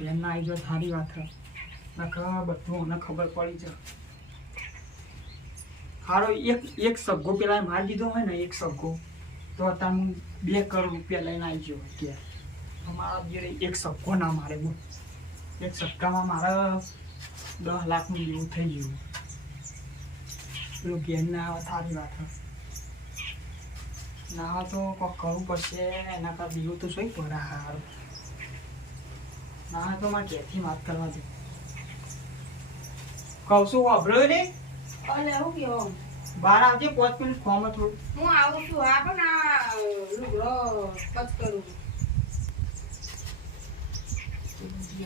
ના આવી જાય સારી વાત છે નકર બધું મને ખબર પડી જાય હારો એક એક સગ્ગો પેલા મારી દીધો હોય ને, એક સગ્ગો તો અત્યારે હું બે કરોડ રૂપિયા લઈને આવી ગયો અત્યારે અમારા ઘેરે એક સગો ના મારે બોલ એક સગ્ગામાં મારે દસ લાખનું જેવું થઈ ગયું. પેલું ઘેર ના આવે સારી વાત ના તો કોક કરવું પડશે, એના કરતા દીવું તો શું પડે હારું. ના તો મારે ક્યાંથી વાત કરવા દે કહું છું વાપર્યો ને અલે હું બહાર આવજે પાંચ મિનિટ ફોર્મ થોડું. હું આવું છું હા પણ આ લુગડો કચ કરું.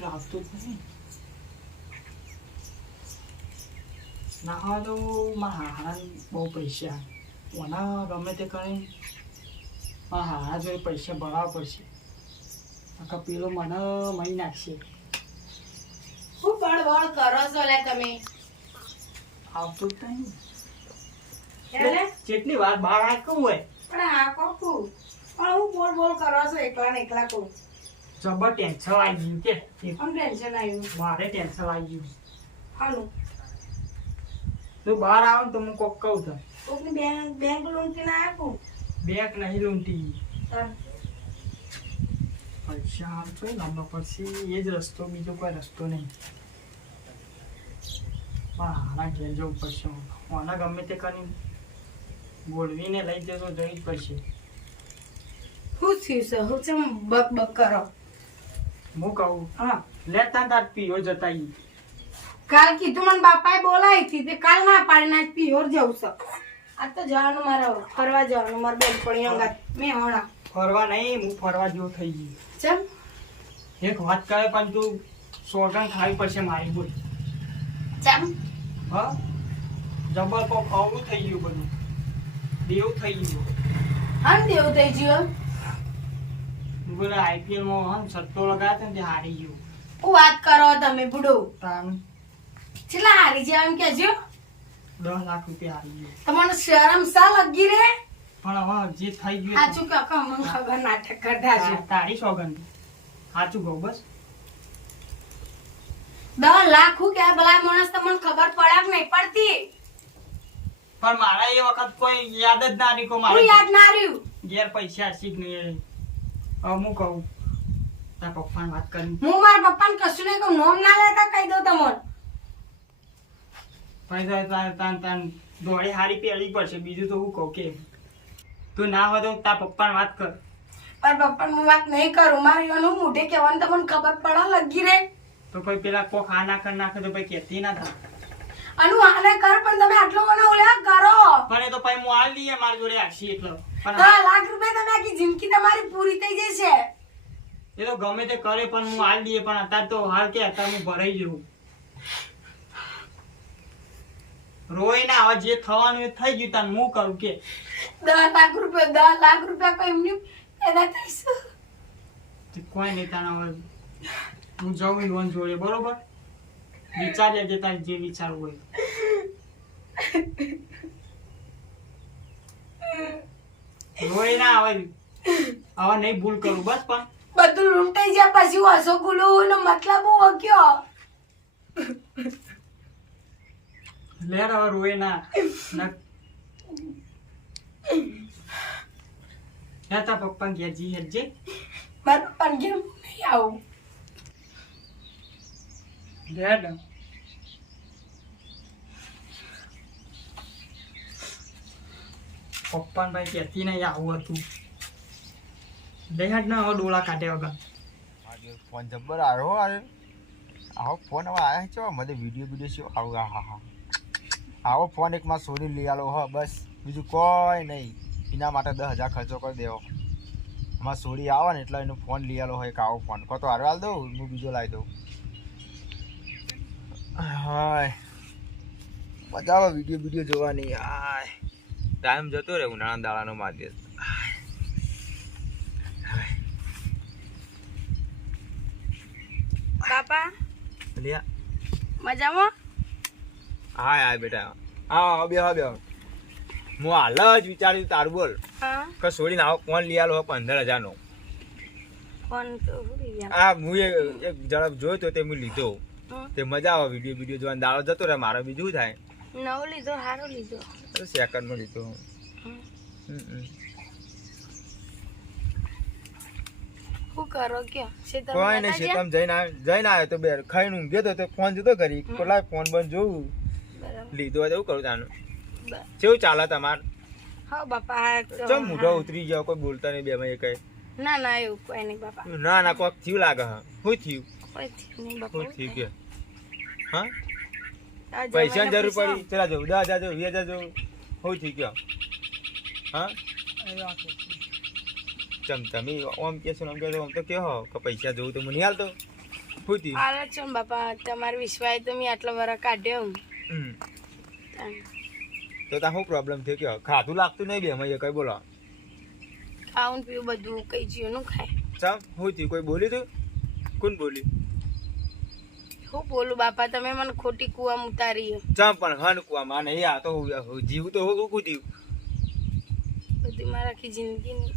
આવતો જ ના હા તો મારા હારા બહુ પૈસા. ઓના ગમે તે કરે મારા હારા જોઈ પૈસા ભરાવવા પડશે. નકર પેલો મને મહી નાખશે. શું બળબડ કરો છો લે તમે? આવતો જ નહીં. એટલે જેટલી વાર બહાર આખું હોય? પણ આ કોકું પણ હું બોલ બોલ કરો છો એકલા ને એકલા કહું. જબર ટેન્શન આવી ગયું કે? આમ ટેન્શન આવ્યું મારે ટેન્શન આવી ગયું. હાલું. તું બહાર આવ ને તો હું કોક કહું તો કોકની બેંક બેંક લૂંટીને ના આપું બેંક નહીં લૂંટી તાર પૈસા આવતો હોય લાંબા પડશે. એ જ રસ્તો બીજો કોઈ રસ્તો નહીં. પણ આના ઘેર જવું પડશે. આના ગમે તે કરી બોલવીને લઈ જતો જઈ જ પડશે. શું થયું છે? હું ચમ બક બક કરો? હું કહું? હા. લેતા તાર પીઓ જતા કાલ કીધું મને બાપાએ બોલાવી હતી તે કાલ ના પાડીને આજ પિયોર જવું છે. આ તો જવાનું મારે ફરવા જવાનું. મારે બેનપણી અંગાત મેં હમણાં ફરવા નહીં હું ફરવા જેવું થઈ ગયું. ચમ. એક વાત કરે પણ તું સોગન ખાવી પડશે મારી બોલ. ચમ. હા? જબર કોક અવળું થઈ ગયું બધું. દેવ થઈ ગયું. હા દેવ થઈ ગયો બોલે આઈપીએલમાં હમ સટ્ટો લગાવ્યો ને તે હારી ગયું. હું વાત કરો તમે બુડો. તાન. છેલ્લા હારી જેવા એમ કેજો દસ લાખ રૂપિયા હારી ગયો. તમારો શરમ સા લગી રે? પણ હવે જે થઈ ગયું સાચું કાકા મને ખબર નાટક કરતા છે. તારી સોગંદ. સાચું કહું બસ. દસ લાખ હું કે ભલા માણસ તમને ખબર પડ્યા નહીં પડતી? પણ મારા એ વખત કોઈ યાદ જ ના રહ્યું મારે યાદ ના રહ્યું. ઘેર પૈસા કે નહીં હવે હું કહું તાર પપ્પાને વાત કરી. હું મારા પપ્પાને કશું નહીં કહું નોમ ના લેતા કહી દઉં તમને. પૈસા તાર તાન તાન દોડી હારી પહેરવી પડશે. બીજું તો હું કહું કે તું ના હોય તો તાર પપ્પાને વાત કર. પણ પપ્પા હું વાત નહીં કરું. મારે એનું મોઢે કહેવાનું તમને ખબર પડે લગી રે. તો પછી પેલા કોક આ ના કર નાખે તો પછી કહેતી ના થાય. અનુ આને કર પણ તમે આટલો મને ઓલા કરો. પણ એ તો પછી હું હાલ દઈએ મારી જોડે આશી એટલો. પણ લાખ રૂપિયા તમે આખી જિંદગી તમારી પૂરી થઈ જશે. એ તો ગમે તે કરે પણ હું હાલ દઈએ પણ અત્યારે તો હાલ કે અત્યારે હું ભરાઈ જવું રોઈ ના હવે જે થવાનું એ થઈ ગયું તાન હું કરું કે? દસ લાખ રૂપિયા દસ લાખ રૂપિયા કોઈ એમની પેદા થઈશું. કોઈ નહીં તાના હવે. હું જઉં ઈવન જોડે બરોબર? વિચારી જે તારે જે વિચારવું હોય. રોઈ ના હવે હવે નહીં ભૂલ કરું બસ પણ. બધું લૂંટાઈ જાય પછી હસો ગુલું નો મતલબ હું કયો લેર હવે રોય ના. ના તાર પપ્પા ઘેર જી હેરજે મારા પપ્પા ઘેર નહીં આવું. લેડ પપ્પા ભાઈ કહેતી નહીં આવું હતું. લેહાડ ના ડોળા કાઢ્યા વગર. ફોન જબ્બર આવ્યો આવો. ફોન હવે આવ્યા છે મને વીડિયો વીડિયો છે આવું આ હા હા આવો ફોન એક માં સોરી લઈ આલો હો બસ. બીજું કોઈ નહીં. એના માટે દસ હજાર ખર્ચો કરી દેવો. આમાં સોરી આવે ને એટલે એનો ફોન લઈ આલો હોય એક આવો ફોન કો તો હારો હાલ દઉં હું બીજો લાવી દઉં. હાય. મજા આવે વીડિયો વીડિયો જોવાની. હાય. ટાઈમ જતો રહે ઉનાળા દાળાનો માધ્ય બાપા લ્યા. મજામાં? હાય હા બેટા. હા હા બે હા બે હું હાલ જ વિચાર્યું તારું બોલ. હા? કે છોડીને આવો ફોન લઈ આલો પંદર હજારનો. હા હું હું એક ઝડપ જોયો તો તે હું લીધો. તે મજા આવે વીડિયો વીડિયો જોવાનો દાડો જતો રહે મારો બીજું થાય? નવો લીધો સારો લીધો. શું કરો કયો? કોઈ નહીં છે જઈને આવ્યો જઈને આવ્યો તો બે ખાઈને ઊંઘ્યો તો ફોન જતો કરી પેલા ફોન બંધ જોવું. લીધો હોય તો એવું કરું તાનું? કેવું ચાલે તમાર? હા બાપા ચમ મોઢો ઉતરી ગયો કોઈ બોલતા નહીં બે માં કઈ. ના ના એવું કોઈ નહીં બાપા. ના ના કોક થયું લાગે હા. શું થયું? કોઈ થયું નહીં બાપા શું થયું કે? હા? પૈસા જરૂર પડી? ચલા જવું દસ હજાર જવું વીસ હજાર જવું શું થયું ગયો હા. ચમ તમે ઓમ કે છો આમ કે આમ તો કહો કે પૈસા જોવું તો મને હાલતો. શું થયું? હાલો ચમ બાપા તમારો વિશ્વાસ તો મેં આટલો વર કાઢ્યો તો તા શું પ્રોબ્લેમ થયો? કે ખાધું લાગતું નહીં બે માં કઈ બોલો. ખાવું પીવું બધું કઈ જીવનું ખાય. ચમ હું થયું? કોઈ બોલ્યું તું? કોણ બોલી હું બોલું? બાપા તમે મને ખોટી કુવા ઉતારી ચમ પણ હન કુવામાં નહીં આ તો જીવ તો હું કુદી બધી મારા આખી જિંદગીની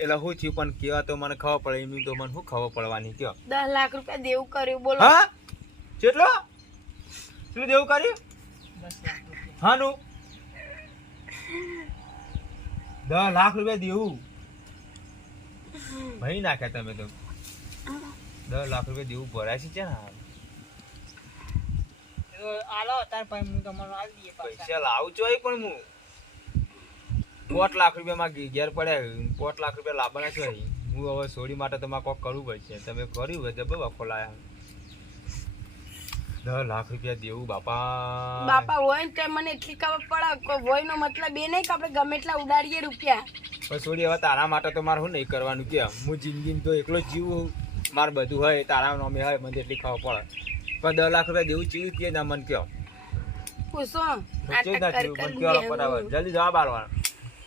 એટલે હું થયું? પણ કેવા તો મને ખબર પડે એમની તો મને શું ખબર પડવાની કયો? દસ લાખ રૂપિયા દેવું કર્યું બોલો. હા? કેટલો? શું દેવું કર્યું હાનું. દસ લાખ રૂપિયા દેવું. ભાઈ નાખ્યા તમે તો. દસ લાખ રૂપિયા દેવું ભરાય છે ને આલો તાર પછી હું તમને આલી દઈએ પૈસા લાવું છો પણ હું. પોટ લાખ રૂપિયા માં ઘેર પડ્યા પોટ લાખ રૂપિયા લાવવાના છે હું હવે સોડી માટે તમારે કોક કરવું પડશે. તમે કર્યું હોય જબર વખો લાયા દસ લાખ રૂપિયા દેવું બાપા. બાપા હોય ને તો મને એટલી ખબર પડે હોય નો મતલબ એ નહીં કે આપણે ગમે એટલા ઉડાડીએ રૂપિયા. પણ છોડી હવે તારા માટે તો મારે શું નહીં કરવાનું કે હું જિંદગીમાં તો એકલો જ જીવું મારે બધું હોય તારા નામે હોય મને એટલી ખબર પડે. પણ દસ લાખ રૂપિયા દેવું ચીવું કે ના મને કહો પૂછો. જલ્દી જવાબ આલવાનો.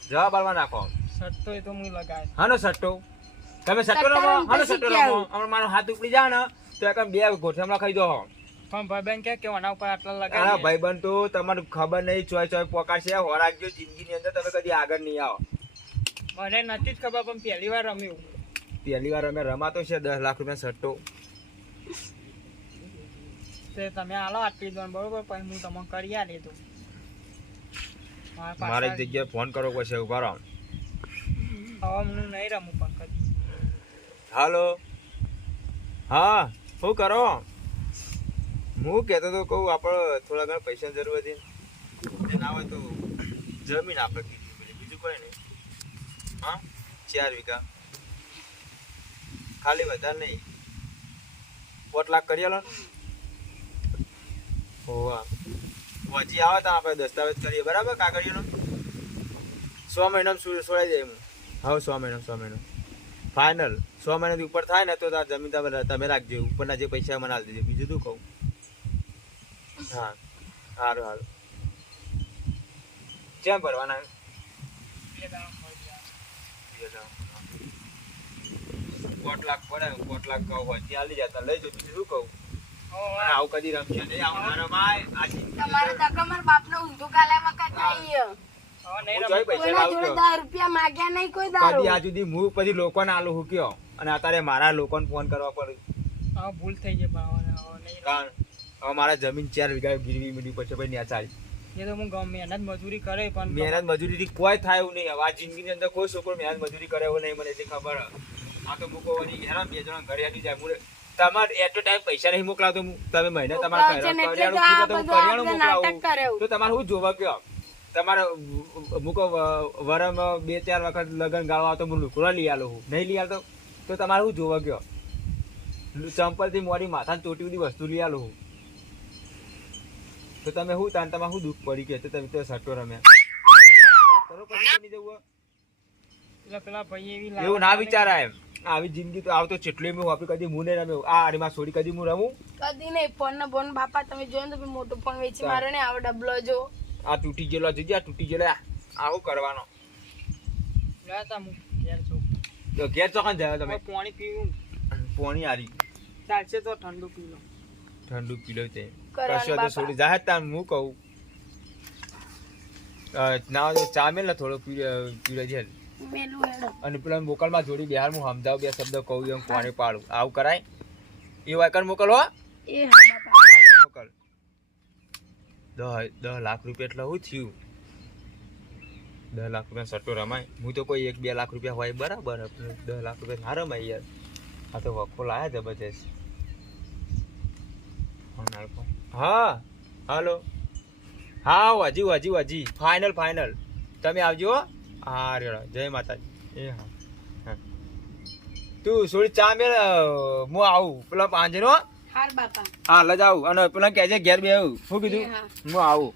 જવાબ આલવા નાખો. સટ્ટો એ તો હું લગાવે હાનો સટ્ટો. તમે સટ્ટો રમો હાનો સટ્ટો રમો. હું. મારો હાથ ઉપડી જાય ને તો એક બે ગોઠમડા ખાઈ દો પણ ભાઈબંધ કે આના ઉપર આટલા લગાવી ભાઈબંધ તો તમને ખબર નહીં ચોય ચોય પોકાશે. હોરાકજો જિંદગીની અંદર તમે કદી આગળ નહીં આવો. મને નથી જ ખબર પણ પહેલી વાર રમ્યું. પહેલી વાર અમે રમાતો છે દસ લાખ રૂપિયા સટ્ટો. તે તમે આલો આટલી દોન બરોબર? પછી હું તમને કરી આલી દઉં મારા મારે જગ્યાએ ફોન કરવો પડશે ઊભા રહો. હવે હું નહીં રમું પણ કદી. હાલો. હા શું કરો? હું કહેતો તો કહું આપણે થોડા ઘણા પૈસાની જરૂર હતી. ના હોય તો જમીન આપણે કીધી પેલી, બીજું કોઈ નહીં. હા? ચાર વીઘા. ખાલી વધારે નહીં. પોટ લાખ કરી આલો હોવા હજી આવે તો આપણે દસ્તાવેજ કરીએ. બરાબર કાગળિયાનો? સો મહિનામાં છોડાઈ જાય હું સો મહિના સો મહિનો ફાઇનલ સો મહિનાથી ઉપર થાય ને તો જમીન તમે રાખજો. ઉપરના જે પૈસા મને આપી દેજો. બીજું શું કહું? હા સારું સારું કેમ ભરવાના. પોટ લાખ પડે લાખ કહું હોય ત્યાં લઈ જતા લઈ જજો શું કહું? અને આવું કદી રમશે નહીં. આવું ના રમાય તમારે તકો મારા બાપનો ઊંધું કાલામાં કાઢાઈ હવે હું નહીં જોઈ રમું. પૈસા કોઈના લાવું જોડે છું. દસ રૂપિયા માગ્યા નહીં કોઈ કદી દારૂ આ સુધી હું પછી લોકોને આલું હું કયો? અને અત્યારે મારા લોકોને ફોન કરવા પડે ભૂલ થઈ જાય પણ હવે હવે નહીં રમું. કારણ હવે મારા જમીન ચાર વીઘા ગીરવી મળી પછી ભાઈ ન્યા ચાલી એ તો હું ગમે મહેનત મજૂરી કરે પણ મહેનત મજૂરી કોઈ થાય એવું નહીં. આ જિંદગીની અંદર કોઈ છોકરો મહેનત મજૂરી કરે એવું નહીં મને એટલી ખબર. હે. આ તો મૂકો વળી હેરાન બે જણા ઘરે આવી જાય. મુરે તમારે એટ ટાઈમ પૈસા નહીં મોકલાવતો હું. તમે મહિને તમારે કરિયાણું કરિયાણું મોકલાવું. તો તમારે શું જોવા કયો તમારે મૂકો વરમ બે ચાર વખત લગન ગાળવા તો હું લુકડો લઈ આલો હું. નહીં લઈ આવતો તો તમારે શું જોવા ગયો? ચંપલથી મોડી માથા ચોટી બધી વસ્તુ લઈ આલો હું. તો તમે શું તાન તમારે શું દુઃખ પડી કે તો તમે તો સટ્ટો રમ્યા. રાત કરો પછી જવું હોય? એટલે પેલા ભાઈ એવી એવું ના વિચારાય એમ. આવી જિંદગી તો આવતો ચેટલી મેં આપી કદી હું નહીં રમ્યો. આ આડીમાં છોડી કદી હું રમું? કદી નહીં ફોન ને ફોન બાપા તમે જોયો ને તો મોટો ફોન વેચી મારે ને આવો ડબલો જો. આ તૂટી ગયેલો જોજે આ તૂટી ગયેલો. આ. આવું કરવાનો? ગયા તા હું ઘેર ચોકન જાય તમે? પાણી પીવું. પોણી હારી. ચાલશે તો ઠંડુ પી લો. ઠંડુ પી લો તે. કરવાનું કશો તો. છોડી જાય તાન હું કહું? ના હોય તો ચા ને થોડો પી પીલો છે અને પેલા મોકલમાં જોડી બિહાર હું સમજાવું બે શબ્દ કહું એમ કોને પાડું. આવું કરાય? એ વાયકર મોકલો એ મોકલ. દસ દસ લાખ રૂપિયા એટલે હું થયું? દસ લાખ રૂપિયા સટ્ટો રમાય. હું તો કોઈ એક બે લાખ રૂપિયા હોય બરાબર દસ લાખ રૂપિયા ના રમાય યાર. આ તો વખો લાયા જબરજસ્ત ફોન આપ્યો. હા હાલો. હા વાજી વાજી વાજી ફાઇનલ ફાઇનલ તમે આવજો હો. રેડો. જય માતાજી. એ હા હા. તું થોડી ચા મેળ હું આવું. પેલા પાંજનો હાર બાપા. હા લજ આવું. અને પેલા કહેજે ઘેર બે આવું શું કીધું? હું આવું.